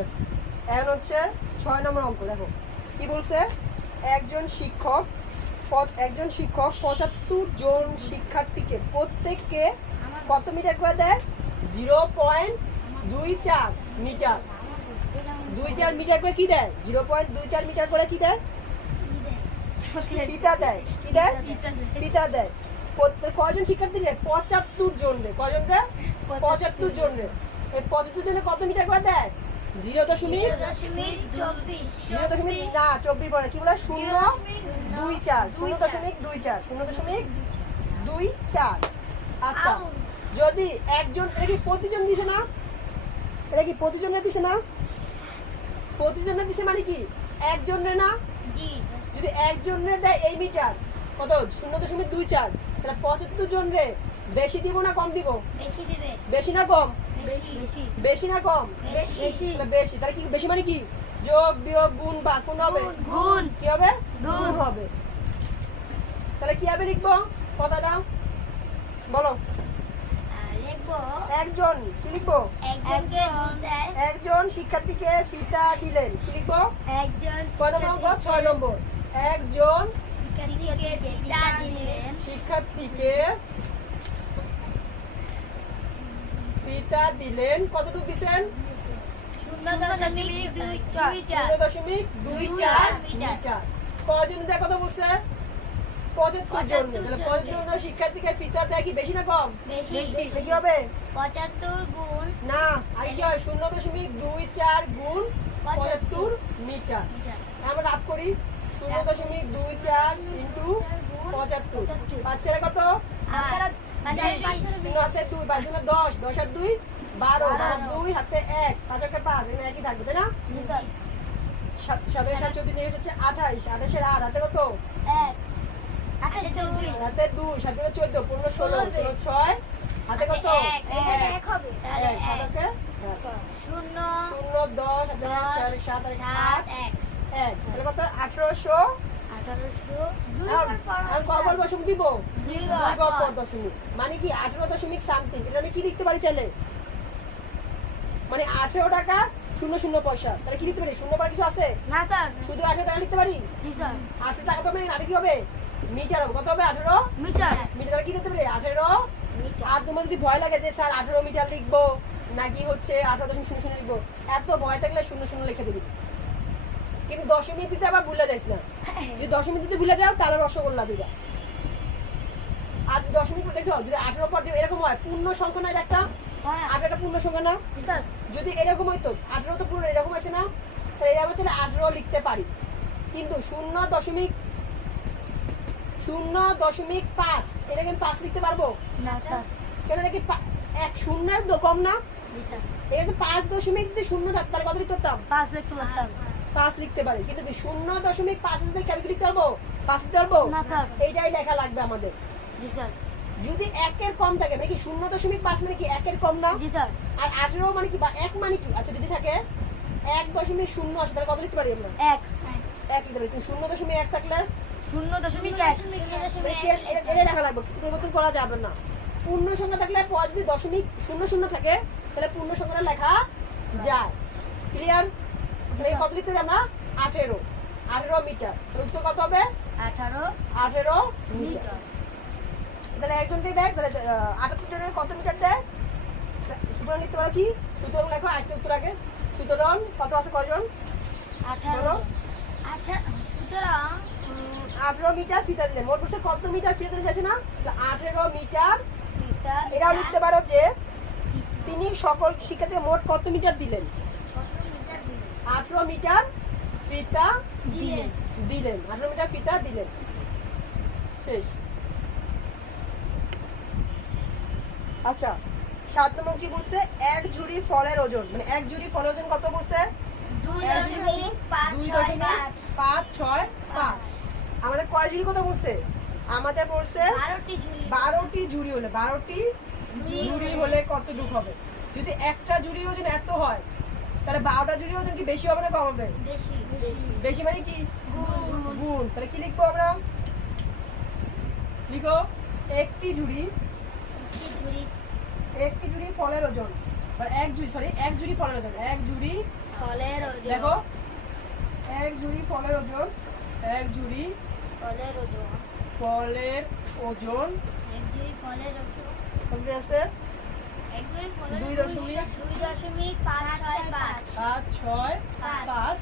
আচ্ছা। এখন হচ্ছে ছয় নম্বর অঙ্ক দেখো। কি বলছে? একজন শিক্ষক একজন শিক্ষক পঁচাত্তর জন শিক্ষার্থীকে প্রত্যেককে কত মিটার করে দেয়? জিরো পয়েন্ট দুই চার মিটার। দুই চার মিটার করে কি দেয়? জিরো পয়েন্ট দুই চার মিটার করে কি দেয়? দেয়। কি দেয়? দেয়। কয়জন শিক্ষার্থী রে পঁচাত্তর জন রে কয়জন রে পঁচাত্তর জন। রে পঁচাত্তর জনে কত মিটার করে দেয়? জিরো দশমিক জিরো দশমিক না চব্বিশ বলে কি বলে? শূন্য দুই চার। শূন্য দশমিক দুই চার। শূন্য দশমিক দুই চার। আচ্ছা যদি একজন এটা কি প্রতিজন দিছে না? এটা কি প্রতিজনে দিছে না? প্রতিজনে দিছে মানে কি? একজনে না? যদি একজনের দেয় এই মিটার কত? শূন্য দশমিক দুই চার। তাহলে পঁচাত্তর জন রে বেশি দিব না কম দিব? বেশি দিবে। বেশি না কম? বেশি না কম? বেশি। বেশি। তাহলে কি বেশি মানে কি? যোগ বিয়োগ গুণ বা কোন হবে? গুণ কি হবে? গুণ। হবে। তাহলে কি হবে লিখব? কথাটা? বলো। একজন। কি লিখব? একজন শিক্ষার্থীকে ফিতা দিলেন। কি লিখব? একজন কয় নম্বর ছয় নম্বর। একজন শিক্ষার্থীকে পিতা দিলেন। শিক্ষার্থীকে ফিতা দিলেন কতটুকু দিছেন? দশমিক দুই চার। মিটার। কত বলছে? পঁচাত্তর জন। পঁচাত্তর জন। শিক্ষার্থীকে ফিতা দেয় কি বেশি না কম? বেশি। সে কি হবে? পঁচাত্তর গুণ না আর কি হয়? শূন্য দশমিক দুই চার গুণ পঁচাত্তর মিটার। আমরা লাভ করি। শূন্য দশমিক দুই চার ইন্টু পঁচাত্তর। বাচ্চারা কত? শূন্য হাতে দুই পাঁচ দুগুণে দশ দশ আর দুই বারো বারো। বারো দুই হাতে এক পাঁচ একটা পাঁচ এখানে একই থাকবে তাই না? মিটার। সাত- চোদ্দ নিয়ে হচ্ছে আঠাইশ আঠাশের আট হাতে কত? এক। আঠাশ দুই হাতে দুই সাথে চোদ্দ পনেরো ষোলো ষোলো। ষোলো ছয় হাতে কত? এক, এখানে এক হবে। তাহলে এক, সাত এক। হাতে এক। শূন্য। শূন্য দশ হাতে সাত আট। এক। কত? আঠারোশো আঠেরো দশমিক শূন্য শূন্য মিটার কত হবে মিটার মিটার কি আর তোমার যদি ভয় লাগে যে, স্যার আঠেরো মিটার লিখব নাকি হচ্ছে আঠারো দশমিক শূন্য শূন্য লিখব, এত ভয় থাকলে শূন্য শূন্য লিখে দিবি। কিন্তু দশমিক দিতে আবার ভুলে যাইস না। যদি দশমিক দিতে ভুলে যাও তাহলে রসগোল্লা দিবা। আর দশমিক দেখো যদি আঠেরো পর এরকম হয় পূর্ণ সংখ্যা না একটা? হ্যাঁ। আঠেরোটা পূর্ণ সংখ্যা না? যদি এরকম হইতো আঠেরো তো এরকম আছে না? তাহলে আমরা আঠেরো লিখতে পারি। কিন্তু শূন্য দশমিক শূন্য দশমিক পাঁচ এটা কি আমি পাঁচ লিখতে পারব? না স্যার। কেন এটা কি এক শূন্যের কম না? এটা তো পাঁচ দশমিক যদি শূন্য থাকতো তাহলে কত লিখতে পারতাম? পাঁচ লিখতে পারতাম। পাঁচ লিখতে পারি। কিন্তু শূন্য দশমিক পাঁচ আছে দেখে আমি লিখতে পারব? পাঁচ লিখতে পারব? এইটাই লেখা লাগবে আমাদের। জি স্যার। যদি একের কম থাকে মানে কি শূন্য দশমিক পাঁচ মানে কি একের কম না? জি স্যার। আর আঠেরো মানে কি বা এক মানে কি? আচ্ছা যদি থাকে এক দশমিক শূন্য আসে তাহলে কত লিখতে পারি আমরা? এক। এক লিখতে পারি। কিন্তু শূন্য দশমিক এক থাকলে শূন্য দশমিক এক। মানে এটা লেখা লাগবে? পরিবর্তন করা যাবে না। পূর্ণ সংখ্যা থাকলে পর যদি দশমিক শূন্য শূন্য থাকে তাহলে পূর্ণ সংখ্যাটা লেখা যায়। ক্লিয়ার তাহলে কত লিখতে হবে আমরা আঠেরো। আঠেরো মিটার। উত্তর কত হবে? আঠারো আঠেরো মিটার। তাহলে একজনকে দেখ তাহলে আটাত্তর জনের কত মিটার দেয় সুতরাং লিখতে পারো কি? সুতরাং লেখো একটা উত্তর আগে। সুতরাং কত আছে কয়জন আঠারো। সুতরাং আঠেরো মিটার ফিতা দিলেন মোট বলছে কত মিটার ফিতা দিলে যাচ্ছে না? আঠেরো মিটার এরাও লিখতে পারো যে তিনি সকল শিক্ষার্থীকে মোট কত মিটার দিলেন? আঠেরো মিটার ফিতা দিলেন। দিলেন। আঠেরো মিটার ফিতা দিলেন। শেষ। আচ্ছা সাত নম্বর কি বলছে এক ঝুড়ি ফলের ওজন। মানে এক ঝুড়ি ফলের ওজন কত বলছে পাঁচ ছয় পাঁচ। আমাদের কয় ঝুড়ি কথা বলছে আমাদের বলছে বারোটি ঝুড়ি। ঝুড়ি হলে বারোটি ঝুড়ি হলে। কত ডুব হবে? যদি একটা ঝুড়ি ওজন এত হয় তাহলে বারোটা ঝুড়ি ওজন কি বেশি হবে না কম হবে? বেশি মানে কি? গুণ। গুণ। তাহলে কি লিখব আমরা? লিখো একটি ঝুড়ি একটি ঝুড়ি। ফলের ওজন। মানে এক ঝুড়ি সরি এক ঝুড়ি ফলের ওজন। এক ঝুড়ি ফলের ওজন। দেখো। এক ঝুড়ি ফলের ওজন। এক ঝুড়ি ফলের ওজন। ফলের ওজন। এক ঝুড়ি ফলের ওজন। আছে? দুই দশমিক দুই দশমিক পাঁচ ছয় পাঁচ। সাত ছয় পাঁচ। পাঁচ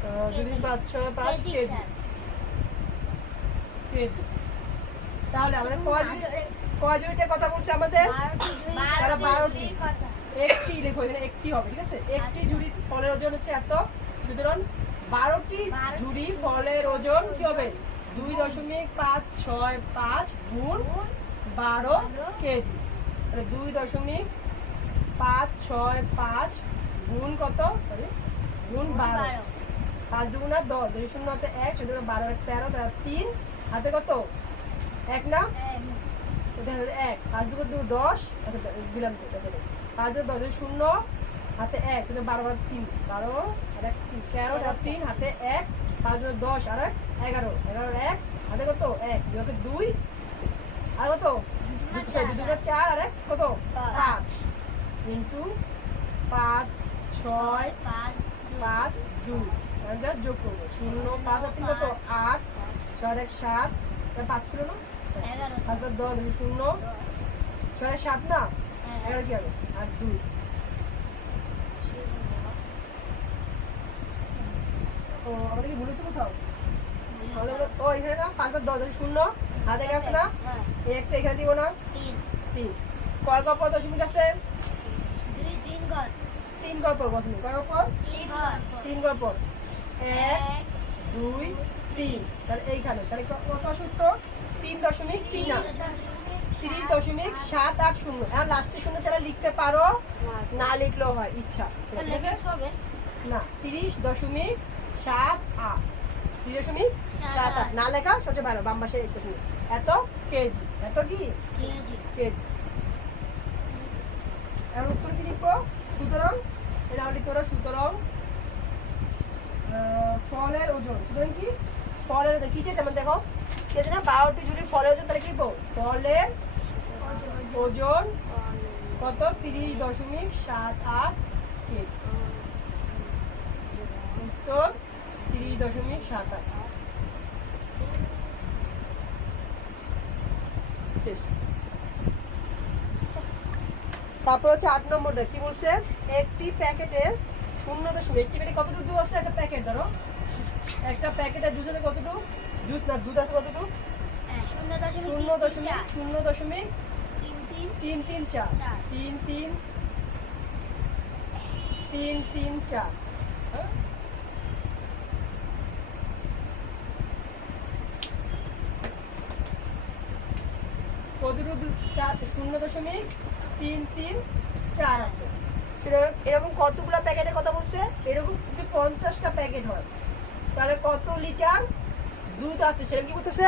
আহ, দুই দিন পাঁচ ছয় পাঁচ কেজি, কেজি। তাহলে আমাদের কয় ঝুড়ি কথা বলছে আমাদের? তারা বারোটি। একটি লিখো এখানে একটি হবে ঠিক আছে? একটি আচ্ছা। ঝুড়ি ফলের ওজন হচ্ছে এত। সুতরাং বারোটি ঝুড়ি ঝুড়ি ফলের ওজন কি হবে? দুই দশমিক পাঁচ ছয় পাঁচ গুণ বারো। কেজি। দুই দশমিক পাঁচ ছয় পাঁচ গুণ কত? সরি গুণ বারো। পাঁচ দুগুণা দশ। দুই শূন্য হাতে এক সুতরাং বারো এক তেরো তার তিন। হাতে কত? এক না? এক। পাঁচ দুপুর দু দশ। আচ্ছা দিলাম আচ্ছা, পাঁচ দুপুর দশ শূন্য হাতে এক সেটা বারো বার তিন। বারো আর এক তেরো তিন হাতে এক। পাঁচ দশ আর এক এগারো। এগারো এক হাতে কত? এক। দুই। আর কত? দুটো চার। আর এক কত? পাঁচ। ইন্টু পাঁচ ছয় পাঁচ দুই। পাঁচ দুই। আমি জাস্ট যোগ করব। শূন্য পাঁচ আর কত? আট ছয় এক সাত। পাঁচ ছিল না? সাত দশ শূন্য। ছয় সাত না? হ্যাঁ। এগারো কি হবে? আর দুই। ও আমাদের কি ভুলেছে কোথাও? ও এখানে না পাঁচ দশ শূন্য। হাতে গেছে না? হ্যাঁ। এই একটা এখানে দিব না? তিন। কয় দশমিক আছে? তিন গল্প কয় গল্প তিন গল্প এক দুই তিন। তাহলে এইখানে। তাহলে ক- কত সূত্র তিন দশমিক তিন আট। তিরিশ দশমিক সাত। আট শূন্য। লাস্টে শূন্য ছাড়া লিখতে পারো? না লিখলেও হয় ইচ্ছা? না তিরিশ দশমিক সাত আট। তিরিশ দশমিক সাত আট। না লেখা সবচেয়ে ভালো বাম পাশে স্টেশন এত কেজি। এত কি? কেজি। এখন উত্তর কি লিখব? সুতরাং এটা লিখতে পারো সুতরাং ফলের ওজন। সুতরাং কি? ফলের ওজন। কি চেয়েছে আমার দেখো? চেয়েছে না? বারোটি জুড়ি ফলের ওজন তাহলে কি লিখব? ফলের ওজন কত? তিরিশ দশমিক সাত আট কেজি। উত্তর? তিরিশ দশমিক সাত আট। তারপর হচ্ছে আট নম্বরটা কি বলছে? একটি প্যাকেটের শূন্য দশমিক একটি প্যাকেটে কতটুকু দুধ আছে? একটা প্যাকেট ধরো। একটা প্যাকেটের জুস আছে কতটুকু? জুস না দুধ আছে কতটুকু? হ্যাঁ, শূন্য দশমিক শূন্য দশমিক তিন তিন চার। তিন তিন তিন তিন চার হ্যাঁ? চার শূন্য দশমিক তিন তিন চার আছে। সেটা এরকম কতগুলো প্যাকেটের কথা বলছে? এরকম যদি পঞ্চাশটা প্যাকেট হয় তাহলে কত লিটার দুধ আছে সেরকম কি বলতেছে?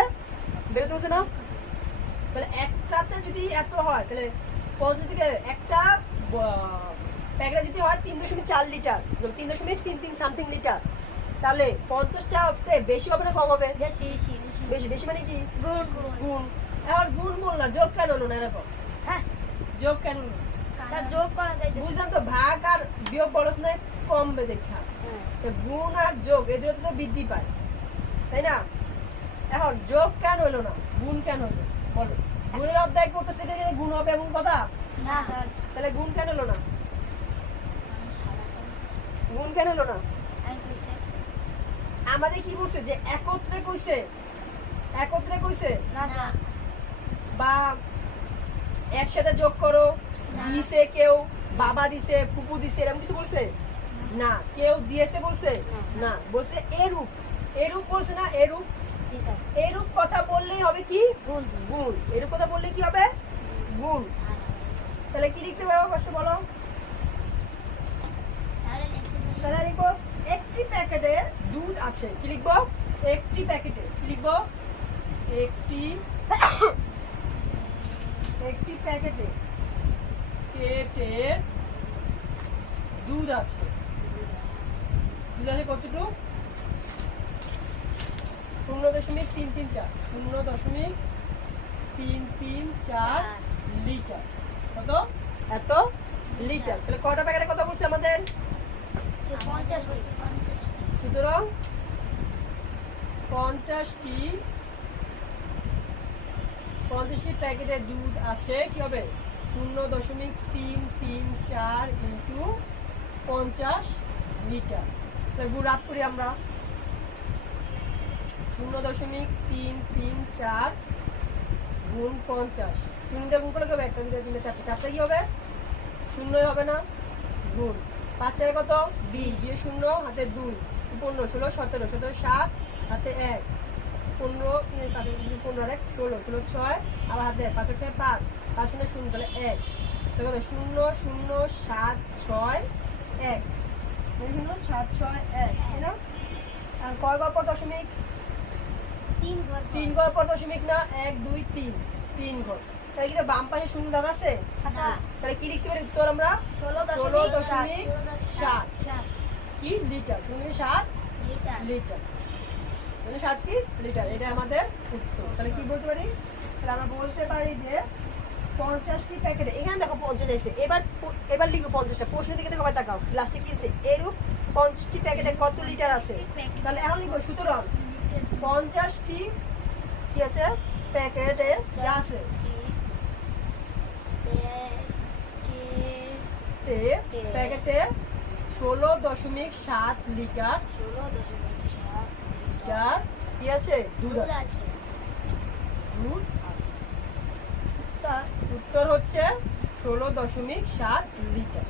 বেরোতে বলছে না? তাহলে একটাতে যদি এত হয় তাহলে পঞ্চাশ থেকে একটা প্যাকেটে যদি হয় তিন দশমিক চার লিটার তিন দশমিক তিন তিন সামথিং লিটার তাহলে পঞ্চাশটা বেশি হবে না কম হবে? বেশি বেশি বেশি। বেশি বেশি মানে কি? গুণ। গুণ। গুণ গুণ বল না যোগ কেন হলো না এরকম? হ্যাঁ যোগ কেন হলো? স্যার যোগ করা যায় বুঝলাম তো ভাগ আর বিয়োগ বলস না কমবে দেখা। হ্যাঁ। তো গুণ আর যোগ এদের তো বৃদ্ধি পায়। তাই না? এখন যোগ কেন হলো না? গুণ কেন হলো? বলো। গুণের অধ্যায় করতেছে গুণ হবে এমন কথা? না তাহলে গুণ কেন হলো না? গুণ কেন হলো না? আমাদের কি বলছে যে একত্রে কইছে? একত্রে কইছে? না না। বা একসাথে যোগ করো। দিছে কেউ বাবা দিছে ফুপু দিছে এরকম কিছু বলছে? না কেউ দিয়েছে বলছে? না। বলছে এরূপ। এরূপ বলছে না এরূপ। এরূপ কথা বললেই হবে কি? গুণ গুণ এরূপ কথা বললে কি হবে? গুণ তাহলে কি লিখতে পারব কষ্ট বলো? তাহলে লিখব একটি প্যাকেটে দুধ আছে। কি লিখব? একটি প্যাকেটে। কি লিখব? একটি একটি প্যাকেটে কেটে দুধ আছে। দুধ আছে কতটুকু? শূন্য দশমিক তিন তিন চার। শূন্য দশমিক তিন তিন চার লিটার। কত? এত লিটার। তাহলে কয়টা প্যাকেটের কথা বলছে আমাদের? সুতরাং পঞ্চাশটি পঞ্চাশটি প্যাকেটে দুধ আছে, কি হবে? শূন্য দশমিক তিন তিন চার ইন্টু পঞ্চাশ লিটার। গুণ রাত করি আমরা। শূন্য দশমিক তিন তিন চার গুণ পঞ্চাশ। শূন্য দিয়ে গুণ করলে কি হবে? একটা দুটো তিনটে, চারটে চারটে কি হবে? শূন্যই হবে না? গুণ। পাঁচ চারে কত? বিশ। দিয়ে শূন্য, হাতে দুই। পনেরো, ষোলো, সতেরো সতেরো, সাত, হাতে এক। পনেরো তিন পাঁচ দুই পনেরো আর এক ষোলো ষোলো ছয় আবার হাতে পাঁচ এক পাঁচ পাঁচ শূন্য শূন্য তাহলে এক। তাহলে শূন্য শূন্য সাত ছয় এক। শূন্য সাত ছয় এক। তাই না? আর কয় গড় পর দশমিক? তিন ঘর তিন পর দশমিক না এক দুই তিন। তিন তাহলে কি বাম পাশে শূন্য দাগ আছে? হ্যাঁ। তাহলে কি লিখতে পারি উত্তর আমরা? ষোলো দশমিক। সাত। কি? লিটার। শূন্য সাত লিটার। লিটার। মানে সাত কি লিটার এটা আমাদের উত্তর। তাহলে কি বলতে পারি? তাহলে আমরা বলতে পারি যে পঞ্চাশটি প্যাকেটে এখানে দেখো পঞ্চাশ এসে এবার এবার লিখব পঞ্চাশটা। প্রশ্নের দিকে দেখো তাকাও। লাস্টে কি আছে? এরূপ পঞ্চাশটি প্যাকেটে কত লিটার আছে? তাহলে এখন লিখব সুতরাং পঞ্চাশটি কি আছে? প্যাকেটে যা আছে। প্যাকেটে ষোলো দশমিক সাত লিটার ষোলো দশমিক সাত লিটার কি আছে? দুধ আছে। দুধ আছে। স্যার উত্তর হচ্ছে ষোলো দশমিক সাত লিটার।